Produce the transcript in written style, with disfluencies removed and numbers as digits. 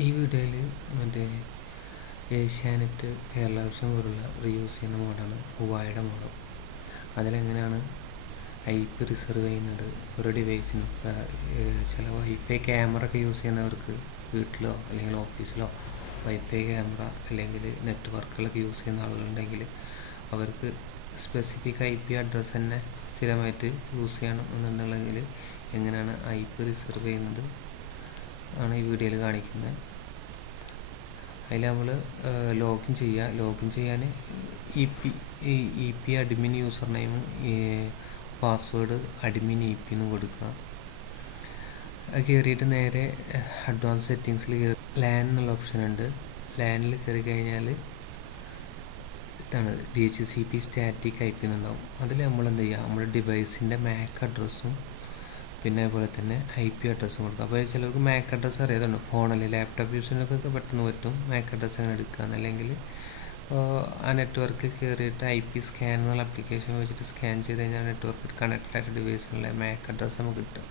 ഈ വീഡിയോയിൽ മറ്റേ ഏഷ്യാനെറ്റ് കേരള വിഷൻ പോലുള്ള യൂസ് ചെയ്യുന്ന മോഡാണ് ഹുവായുടെ മോഡ്. അതിലെങ്ങനെയാണ് IP റിസർവ് ചെയ്യുന്നത് ഒരു ഡിവൈസിനും. ചില വൈഫൈ ക്യാമറ ഒക്കെ യൂസ് ചെയ്യുന്നവർക്ക് വീട്ടിലോ അല്ലെങ്കിൽ ഓഫീസിലോ വൈഫൈ ക്യാമറ അല്ലെങ്കിൽ നെറ്റ്വർക്കുകളൊക്കെ യൂസ് ചെയ്യുന്ന ആളുകളുണ്ടെങ്കിൽ അവർക്ക് സ്പെസിഫിക് IP അഡ്രസ്സ് തന്നെ സ്ഥിരമായിട്ട് യൂസ് ചെയ്യണം എന്നുണ്ടെങ്കിൽ എങ്ങനെയാണ് IP റിസർവ് ചെയ്യുന്നത് ആണ് ഈ വീഡിയോയിൽ കാണിക്കുന്നത്. അതിൽ നമ്മൾ ലോഗിൻ ചെയ്യാൻ E P admin user name password admin EP എന്നും കൊടുക്കുക. അത് കയറിയിട്ട് നേരെ അഡ്വാൻസ് സെറ്റിങ്സിൽ കയറി ലാൻ എന്നുള്ള ഓപ്ഷൻ ഉണ്ട്. ലാനിൽ കയറി കഴിഞ്ഞാൽ ഇതാണ് DHCP സ്റ്റാറ്റിക് IP എന്നുണ്ടാവും. അതിൽ നമ്മൾ എന്ത് ചെയ്യുക, നമ്മുടെ ഡിവൈസിൻ്റെ MAC അഡ്രസ്സും പിന്നെ അതുപോലെ തന്നെ IP അഡ്രസ്സും കൊടുക്കുക. അപ്പോൾ ചിലർക്ക് MAC അഡ്രസ്സ് അറിയാതുണ്ട്, ഫോണിൽ ലാപ്ടോപ്പ് യൂസിനൊക്കെ പെട്ടെന്ന് പറ്റും MAC അഡ്രസ്സ് അങ്ങനെ എടുക്കുക. അല്ലെങ്കിൽ ആ നെറ്റ്വർക്കിൽ കയറിയിട്ട് IP സ്കാൻ എന്നുള്ള ആപ്ലിക്കേഷൻ വെച്ചിട്ട് സ്കാൻ ചെയ്ത് കഴിഞ്ഞാൽ നെറ്റ്വർക്ക് കണക്റ്റഡ് ആയിട്ട് ഡിവൈസിനുള്ള MAC അഡ്രസ്സ് നമുക്ക് കിട്ടും.